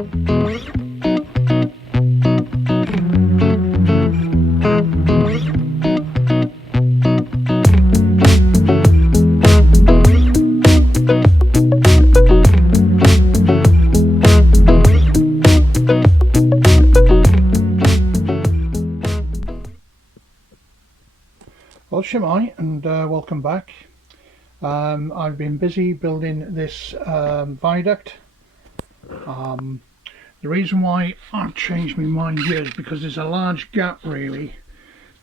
Well, shemai, and welcome back. I've been busy building this viaduct. The reason why I've changed my mind here is because there's a large gap really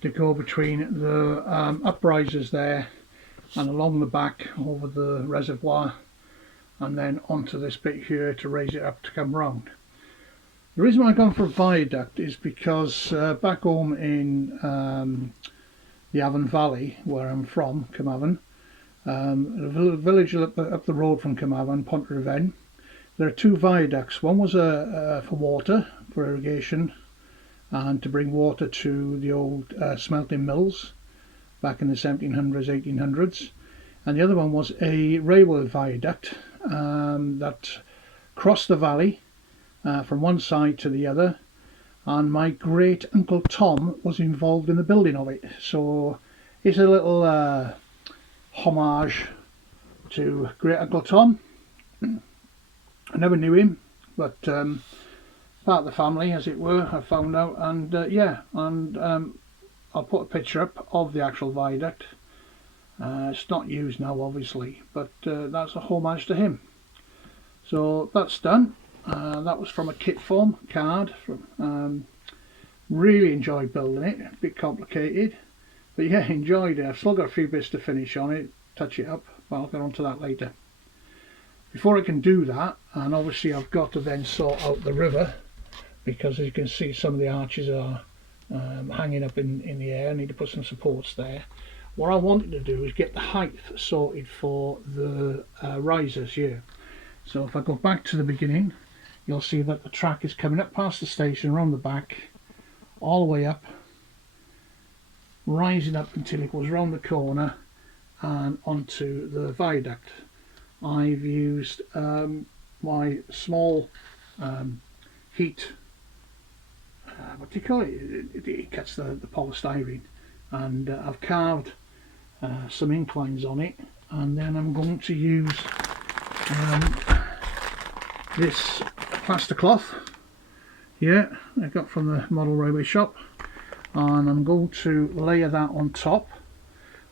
to go between the uprises there and along the back over the reservoir, and then onto this bit here to raise it up to come round. The reason why I've gone for a viaduct is because back home in the Avon Valley, where I'm from, Carmarthen, a village up the road from Carmarthen, Pontrhyfen, there are two viaducts. One was for water, for irrigation, and to bring water to the old smelting mills back in the 1700s, 1800s, and the other one was a railway viaduct that crossed the valley from one side to the other, and my great uncle Tom was involved in the building of it, so it's a little homage to great uncle Tom. I never knew him, but part of the family, as it were, I found out, and I'll put a picture up of the actual viaduct. It's not used now obviously, but that's a homage to him. So that's done. That was from a kit form card. Really enjoyed building it. A bit complicated, but yeah, enjoyed it. I've still got a few bits to finish on it, touch it up, but I'll get on to that later. Before I can do that, and obviously I've got to then sort out the river, because as you can see some of the arches are hanging up in the air. I need to put some supports there. What I wanted to do is get the height sorted for the risers here. So if I go back to the beginning, you'll see that the track is coming up past the station, around the back, all the way up, rising up until it goes round the corner and onto the viaduct. I've used my small heat, what do you call it? It cuts the polystyrene, and I've carved some inclines on it, and then I'm going to use this plaster cloth here I got from the model railway shop, and I'm going to layer that on top,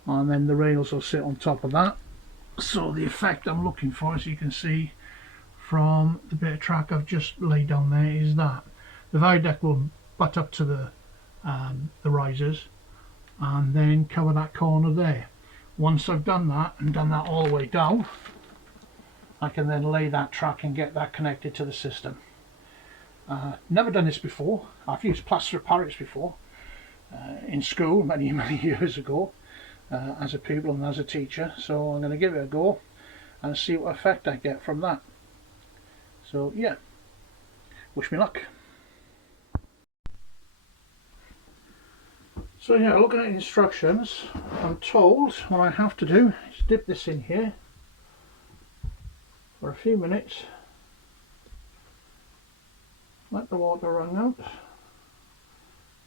and then the rails will sit on top of that. So the effect I'm looking for, as you can see from the bit of track I've just laid down there, is that the viaduct will butt up to the risers and then cover that corner there. Once I've done that and done that all the way down, I can then lay that track and get that connected to the system. Never done this before. I've used plaster of Paris before in school many years ago, as a pupil and as a teacher, so I'm going to give it a go and see what effect I get from that. So yeah, wish me luck. So yeah, looking at instructions, I'm told what I have to do is dip this in here for a few minutes, let the water run out.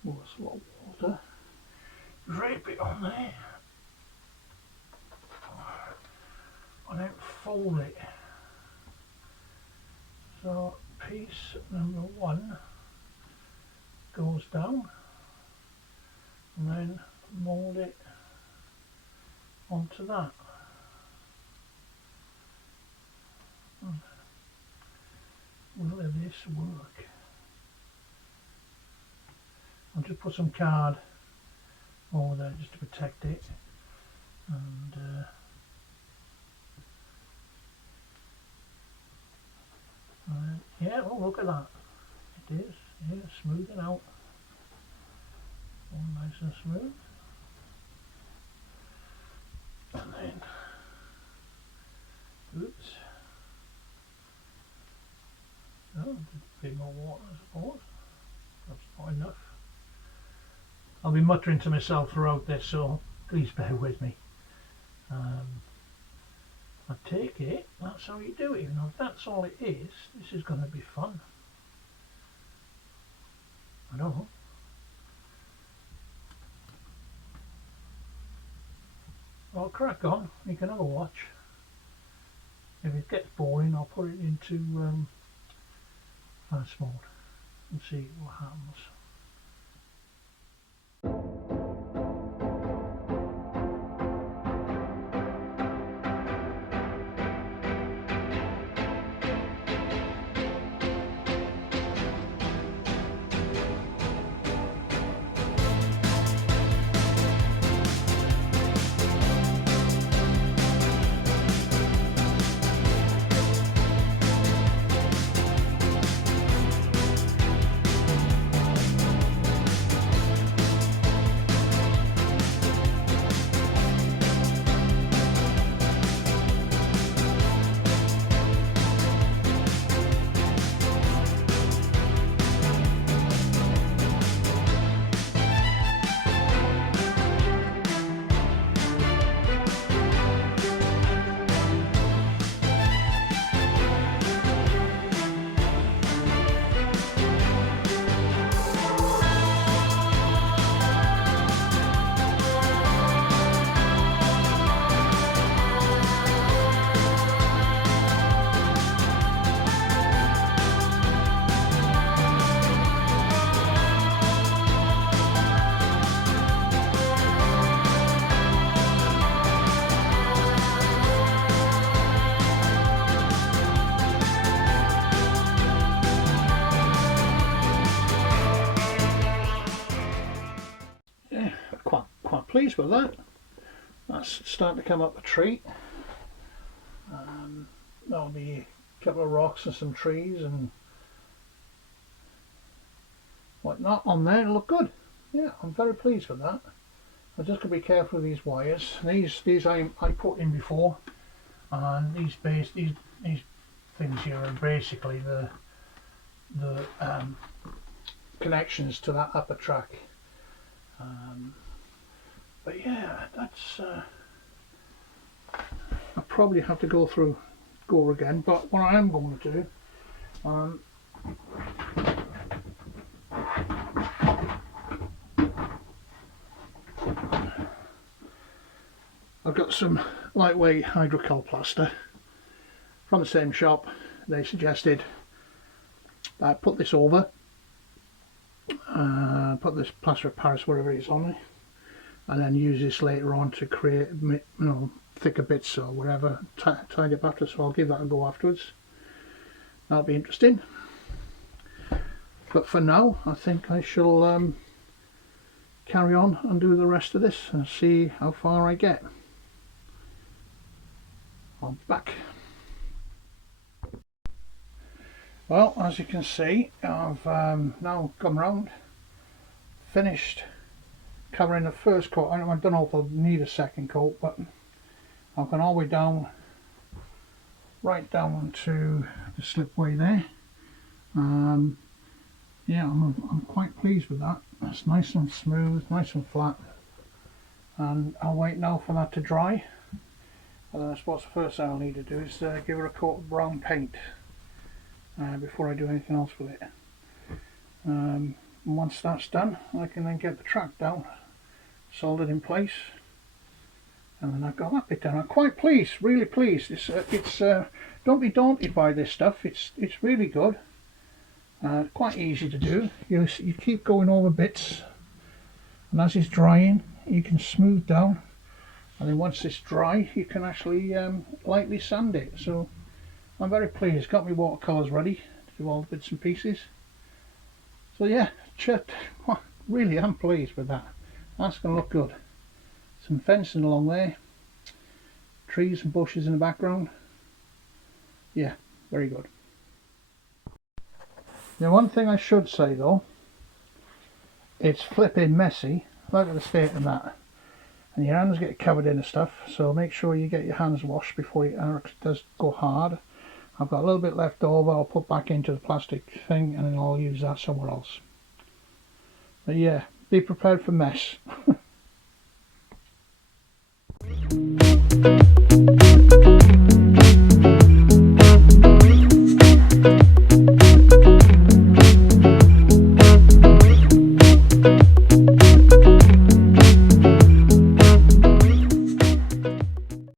Oh, that's a lot of water. Drape it on there, and then fold it. So piece number one goes down, and then mould it onto that. Will this work? I'll just put some card over there just to protect it, and yeah, well, look at that. It is, yeah, smoothing out. All nice and smooth. And then, oops. Oh, a bit more water, I suppose. That's not enough. I'll be muttering to myself throughout this, so please bear with me. I take it that's how you do it. If that's all it is, this is going to be fun. I don't know. I'll crack on. You can have a watch. If it gets boring, I'll put it into fast mode and see what happens. Quite pleased with that. That's starting to come up a tree. There'll be a couple of rocks and some trees and whatnot on there. It'll look good. Yeah, I'm very pleased with that. I'm just going to be careful with these wires. These I put in before, and these things here are basically the connections to that upper track. But yeah, that's I probably have to go again. But what I am going to do, I've got some lightweight hydrocal plaster from the same shop. They suggested I put this over, put this plaster of Paris, whatever it is, on it, and then use this later on to create, you know, thicker bits or whatever, tidy up after. So I'll give that a go afterwards. That'll be interesting. But for now, I think I shall carry on and do the rest of this and see how far I get. I'll be back. Well, as you can see, I've now come round, finished covering the first coat. I don't know if I'll need a second coat, but I've gone all the way down, right down to the slipway there. Yeah, I'm quite pleased with that. It's nice and smooth, nice and flat, and I'll wait now for that to dry. And then I suppose the first thing I'll need to do is give it a coat of brown paint before I do anything else with it. And once that's done, I can then get the track down, soldered in place, and then I've got that bit done. I'm quite pleased, really pleased. It's don't be daunted by this stuff. It's really good. Quite easy to do. You keep going over bits, and as it's drying, you can smooth down, and then once it's dry, you can actually lightly sand it. So I'm very pleased. Got my watercolours ready to do all the bits and pieces. So yeah, really am pleased with that. That's going to look good. Some fencing along there, trees and bushes in the background. Yeah, very good. Now, one thing I should say though, it's flipping messy. Look at the state of that, and your hands get covered in the stuff, so make sure you get your hands washed before it does go hard. I've got a little bit left over. I'll put back into the plastic thing, and then I'll use that somewhere else. But yeah, be prepared for mess.